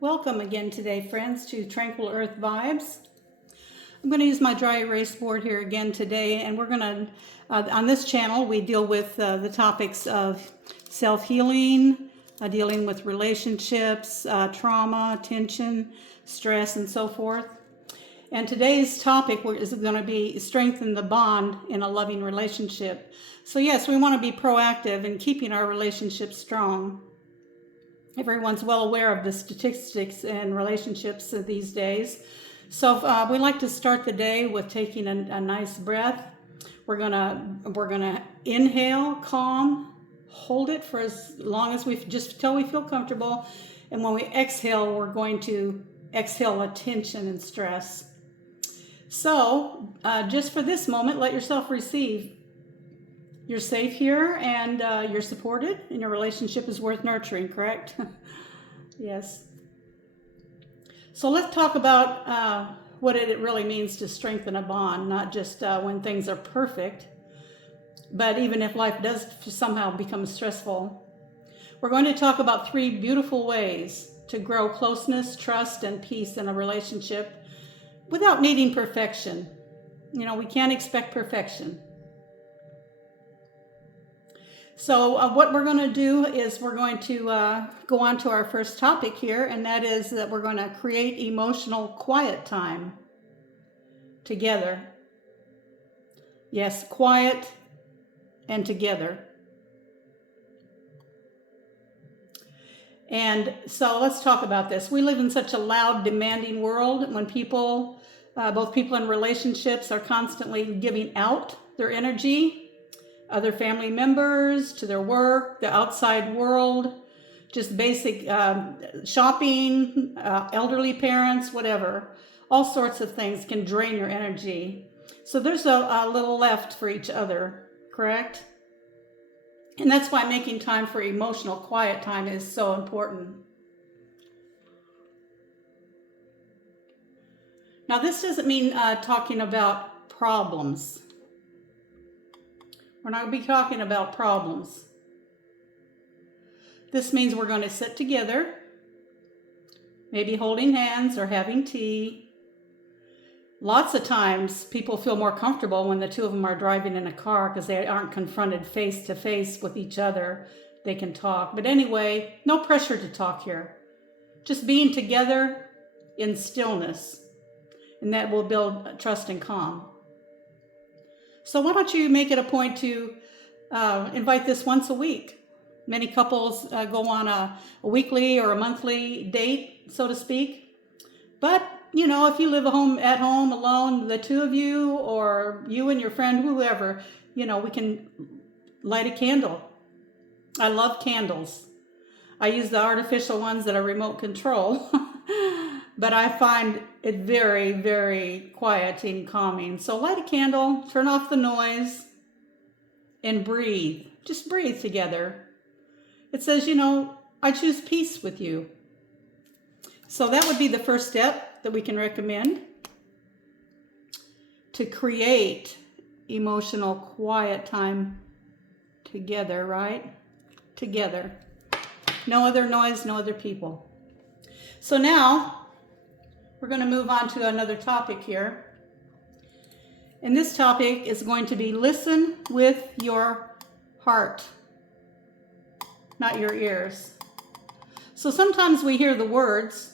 Welcome again today, friends, to Tranquil Earth Vibes. I'm going to use my dry erase board here again today, and we're going to, on this channel, we deal with the topics of self-healing, dealing with relationships, trauma, tension, stress, and so forth. And today's topic is going to be strengthen the bond in a loving relationship. So yes, we want to be proactive in keeping our relationships strong. Everyone's well aware of the statistics and relationships these days. So we like to start the day with taking a nice breath. We're gonna inhale, calm, hold it for as long as just till we feel comfortable. And when we exhale, we're going to exhale the tension and stress. So just for this moment, let yourself receive. You're safe here, and you're supported, and your relationship is worth nurturing, correct? Yes. So let's talk about what it really means to strengthen a bond, not just when things are perfect, but even if life does somehow become stressful. We're going to talk about 3 beautiful ways to grow closeness, trust, and peace in a relationship without needing perfection. You know, we can't expect perfection. So what we're going to do is we're going to go on to our first topic here, and that is that we're going to create emotional quiet time together. Yes, quiet and together. And so let's talk about this. We live in such a loud, demanding world when people, both people in relationships, are constantly giving out their energy, other family members, to their work, the outside world, just basic shopping, elderly parents, whatever. All sorts of things can drain your energy. So there's a little left for each other, correct? And that's why making time for emotional quiet time is so important. Now, this doesn't mean talking about problems. We're not going to be talking about problems. This means we're going to sit together, maybe holding hands or having tea. Lots of times people feel more comfortable when the two of them are driving in a car because they aren't confronted face to face with each other. They can talk. But anyway, no pressure to talk here. Just being together in stillness, and that will build trust and calm. So why don't you make it a point to invite this once a week? Many couples go on a weekly or a monthly date, so to speak. But, you know, if you live at home alone, the two of you or you and your friend, whoever, you know, we can light a candle. I love candles. I use the artificial ones that are remote control. But I find it very, very quieting, calming. So light a candle, turn off the noise, and breathe. Just breathe together. It says, you know, I choose peace with you. So that would be the first step that we can recommend to create emotional quiet time together, right? Together. No other noise, no other people. So now we're going to move on to another topic here. And this topic is going to be listen with your heart, not your ears. So sometimes we hear the words,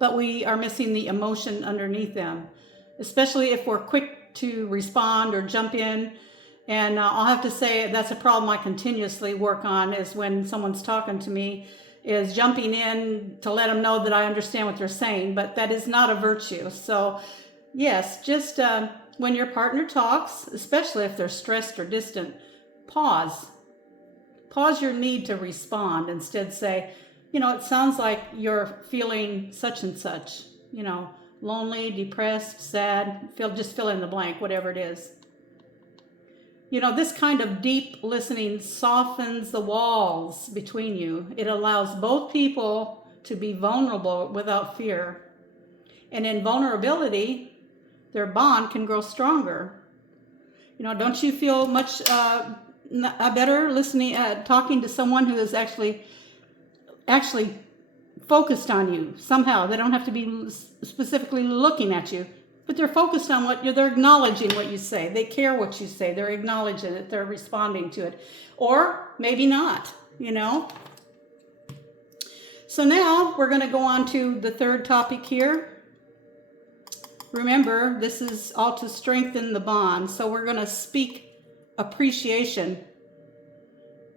but we are missing the emotion underneath them, especially if we're quick to respond or jump in. And I'll have to say that's a problem I continuously work on, is when someone's talking to me, is jumping in to let them know that I understand what they're saying, but that is not a virtue. So yes, just when your partner talks, especially if they're stressed or distant, pause. Pause your need to respond. Instead say, you know, it sounds like you're feeling such and such, you know, lonely, depressed, sad, just fill in the blank, whatever it is. You know, this kind of deep listening softens the walls between you. It allows both people to be vulnerable without fear. And in vulnerability, their bond can grow stronger. You know, don't you feel much better listening, talking to someone who is actually focused on you somehow. They don't have to be specifically looking at you, but they're focused on they're acknowledging what you say. They care what you say. They're acknowledging it. They're responding to it. Or maybe not, So now we're going to go on to the third topic here. Remember, this is all to strengthen the bond. So we're going to speak appreciation,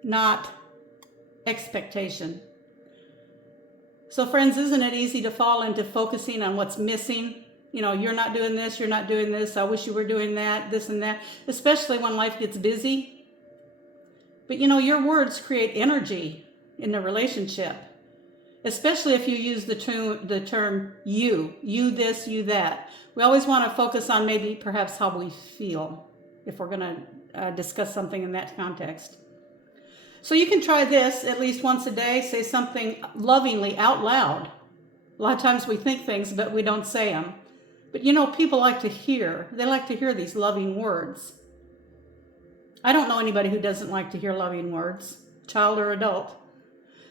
not expectation. So friends, isn't it easy to fall into focusing on what's missing? You're not doing this, you're not doing this, I wish you were doing that, this and that, especially when life gets busy. But your words create energy in the relationship, especially if you use the term you this, you that. We always want to focus on perhaps how we feel if we're going to discuss something in that context. So you can try this at least once a day. Say something lovingly out loud. A lot of times we think things, but we don't say them. But people like to hear. They like to hear these loving words. I don't know anybody who doesn't like to hear loving words, child or adult.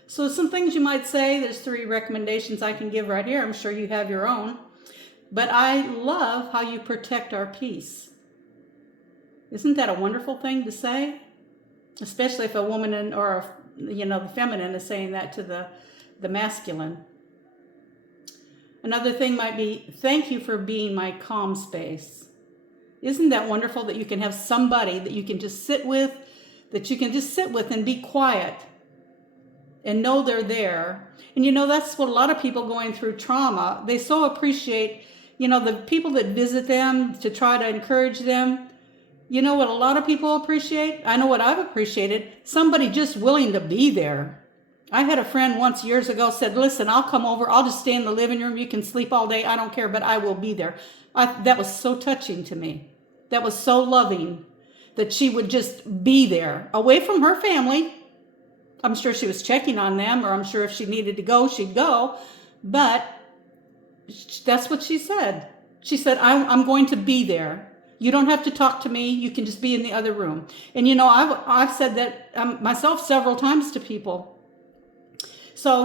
So some things you might say, there's 3 recommendations I can give right here. I'm sure you have your own. But I love how you protect our peace. Isn't that a wonderful thing to say? Especially if a woman or the feminine is saying that to the masculine. Another thing might be, thank you for being my calm space. Isn't that wonderful that you can have somebody that you can just sit with, and be quiet and know they're there. And that's what a lot of people going through trauma, they so appreciate, the people that visit them to try to encourage them. You know what a lot of people appreciate? I know what I've appreciated. Somebody just willing to be there. I had a friend once years ago said, listen, I'll come over. I'll just stay in the living room. You can sleep all day. I don't care, but I will be there. That was so touching to me. That was so loving that she would just be there away from her family. I'm sure she was checking on them, or I'm sure if she needed to go, she'd go. But that's what she said. She said, I'm going to be there. You don't have to talk to me. You can just be in the other room. And I've said that myself several times to people. So,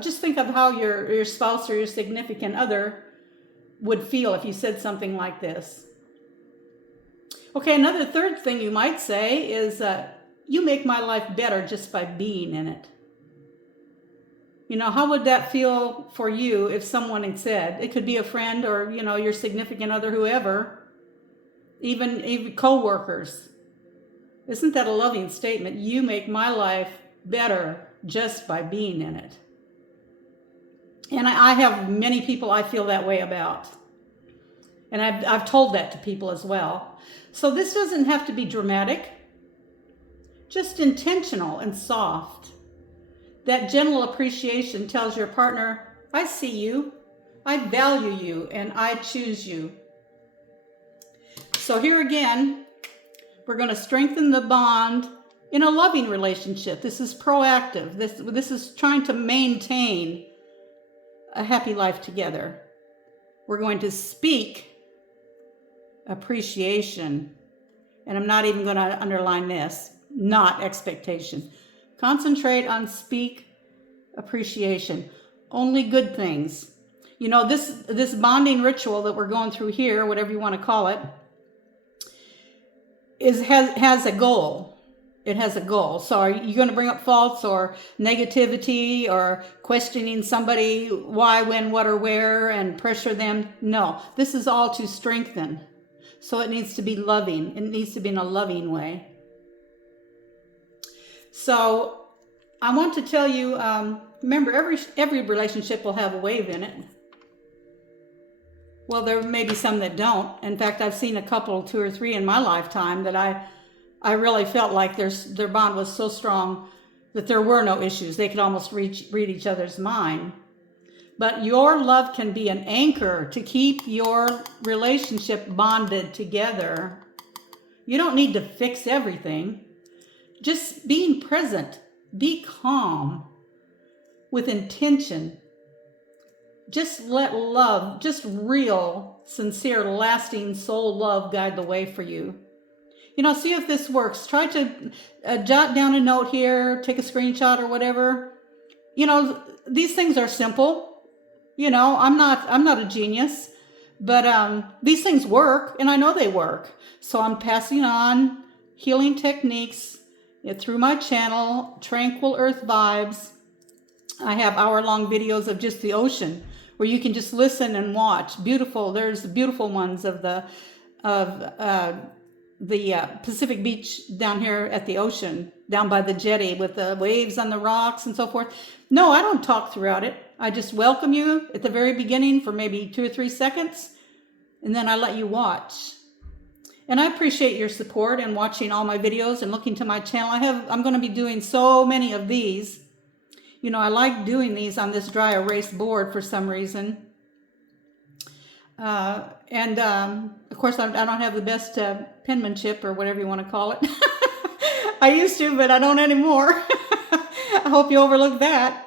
just think of how your spouse or your significant other would feel if you said something like this. Okay, another third thing you might say is, you make my life better just by being in it. How would that feel for you if someone had said, it could be a friend or, your significant other, whoever, even co-workers. Isn't that a loving statement? You make my life better just by being in it. And I have many people I feel that way about. And I've told that to people as well. So this doesn't have to be dramatic, just intentional and soft. That gentle appreciation tells your partner, I see you, I value you, and I choose you. So here again, we're going to strengthen the bond in a loving relationship. This is proactive. This is trying to maintain a happy life together. We're going to speak appreciation. And I'm not even going to underline this, not expectation. Concentrate on speak appreciation. Only good things. This bonding ritual that we're going through here, whatever you want to call it, has a goal. It has a goal. So are you going to bring up faults or negativity or questioning somebody why, when, what, or where and pressure them? No, this is all to strengthen. So it needs to be loving. It needs to be in a loving way. So I want to tell you, remember, every relationship will have a wave in it. Well, there may be some that don't. In fact, I've seen a couple, 2 or 3 in my lifetime that I really felt like their bond was so strong that there were no issues. They could almost read each other's mind. But your love can be an anchor to keep your relationship bonded together. You don't need to fix everything. Just being present, be calm with intention. Just let love, just real, sincere, lasting soul love guide the way for you. See if this works. Try to jot down a note here, take a screenshot or whatever. these things are simple. I'm not a genius, but these things work, and I know they work. So I'm passing on healing techniques through my channel, Tranquil Earth Vibes. I have hour-long videos of just the ocean where you can just listen and watch. Beautiful. There's beautiful ones of the Pacific Beach down here at the ocean, down by the jetty with the waves on the rocks and so forth. No, I don't talk throughout it. I just welcome you at the very beginning for maybe 2 or 3 seconds, and then I let you watch. And I appreciate your support and watching all my videos and looking to my channel. I'm going to be doing so many of these. I like doing these on this dry erase board for some reason. Of course, I don't have the best penmanship, or whatever you want to call it. I used to, but I don't anymore. I hope you overlook that.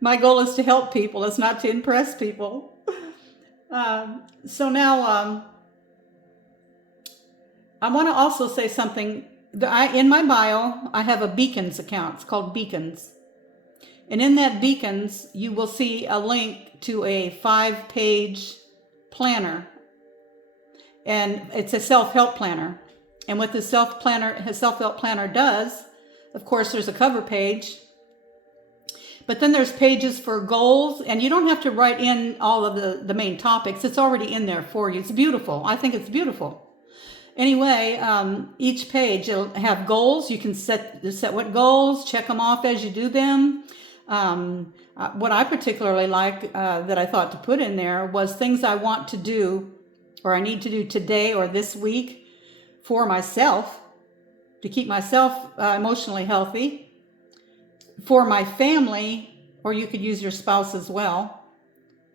My goal is to help people. It's not to impress people. So now I want to also say something. In my bio, I have a Beacons account. It's called Beacons. And in that Beacons, you will see a link to a 5-page planner. And it's a self-help planner. And what the self-help planner does, of course, there's a cover page. But then there's pages for goals. And you don't have to write in all of the main topics. It's already in there for you. It's beautiful. I think it's beautiful. Anyway, each page will have goals. You can set what goals, check them off as you do them. What I particularly like that I thought to put in there was things I want to do, or I need to do today or this week for myself, to keep myself emotionally healthy, for my family, or you could use your spouse as well,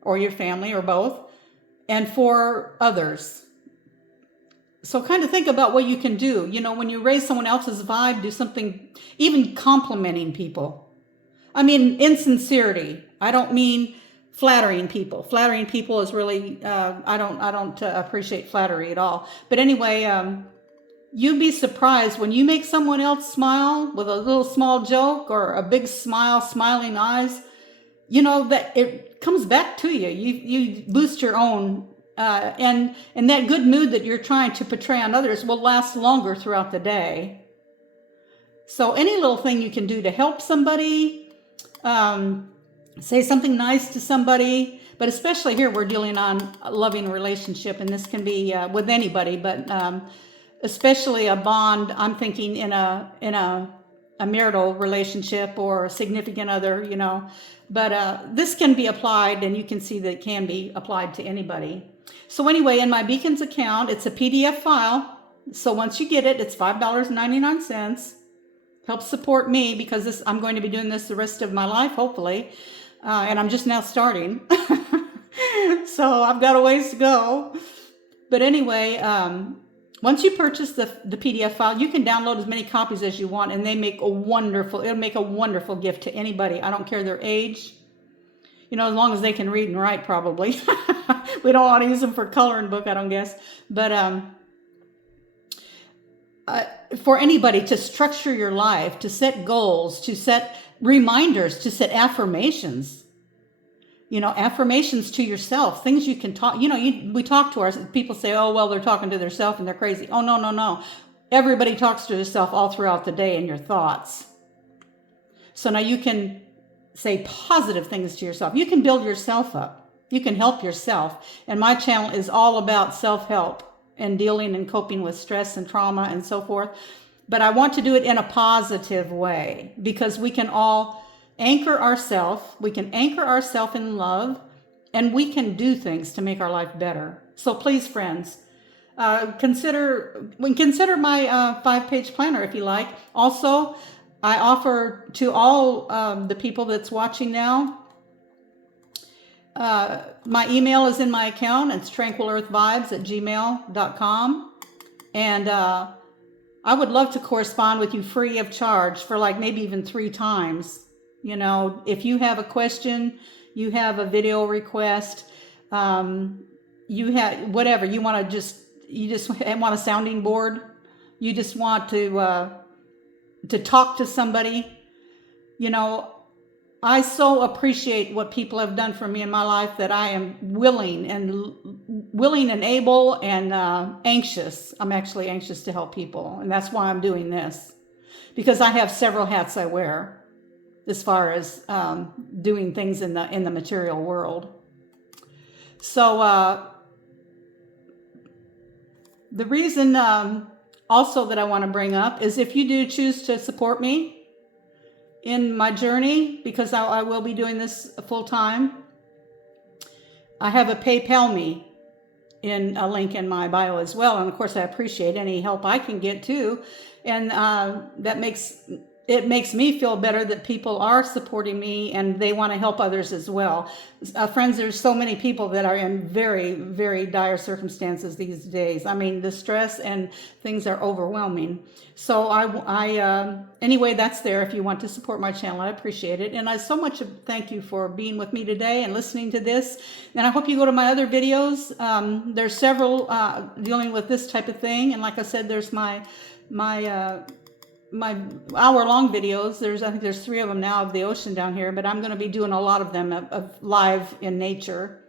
or your family, or both, and for others. So kind of think about what you can do. When you raise someone else's vibe, do something, even complimenting people. I mean, in sincerity. I don't mean flattering people. Flattering people is really, I don't appreciate flattery at all. But anyway, you'd be surprised when you make someone else smile with a little small joke or a big smile, smiling eyes, that it comes back to you. You boost your own, and that good mood that you're trying to portray on others will last longer throughout the day. So any little thing you can do to help somebody, say something nice to somebody, but especially here we're dealing on a loving relationship, and this can be with anybody, but especially a bond. I'm thinking in a marital relationship or a significant other, but this can be applied, and you can see that it can be applied to anybody. So anyway, in my Beacons account, it's a PDF file. So once you get it, it's $5.99. Helps support me, because I'm going to be doing this the rest of my life, hopefully. And I'm just now starting. So I've got a ways to go. But anyway, once you purchase the PDF file, you can download as many copies as you want, and it'll make a wonderful gift to anybody. I don't care their age. As long as they can read and write, probably. We don't want to use them for coloring book, I don't guess. But for anybody to structure your life, to set goals, to set reminders, to set affirmations, affirmations to yourself, things you can talk, we talk to people say, oh, well, they're talking to themselves and they're crazy. Oh, no. Everybody talks to themselves all throughout the day in your thoughts. So now you can say positive things to yourself. You can build yourself up. You can help yourself. And my channel is all about self-help and dealing and coping with stress and trauma and so forth. But I want to do it in a positive way, because we can all anchor ourselves. We can anchor ourselves in love, and we can do things to make our life better. So please, friends, consider my 5-page planner if you like. Also, I offer to all the people that's watching now, my email is in my account. It's tranquilearthvibes@gmail.com. And I would love to correspond with you free of charge for like maybe even 3 times. If you have a question, you have a video request, you have whatever, you just want a sounding board, you just want to talk to somebody, I so appreciate what people have done for me in my life that I am willing and able and anxious. I'm actually anxious to help people, and that's why I'm doing this, because I have several hats I wear as far as doing things in the material world. So the reason also that I want to bring up is, if you do choose to support me in my journey, because I will be doing this full time, I have a PayPal me in a link in my bio as well. And of course, I appreciate any help I can get too. And that makes me feel better that people are supporting me and they want to help others as well. Friends, there's so many people that are in very, very dire circumstances these days. I mean, the stress and things are overwhelming. So anyway, that's there if you want to support my channel. I appreciate it. And I so much thank you for being with me today and listening to this. And I hope you go to my other videos. There's several dealing with this type of thing. And like I said, there's my hour-long videos. I think there's 3 of them now of the ocean down here, but I'm going to be doing a lot of them of live in nature.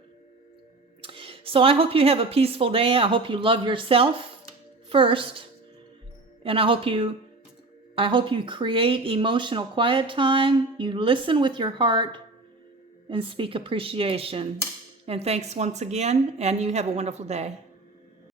So I hope you have a peaceful day. I hope you love yourself first, and I hope you create emotional quiet time. You listen with your heart and speak appreciation. And thanks once again, and you have a wonderful day.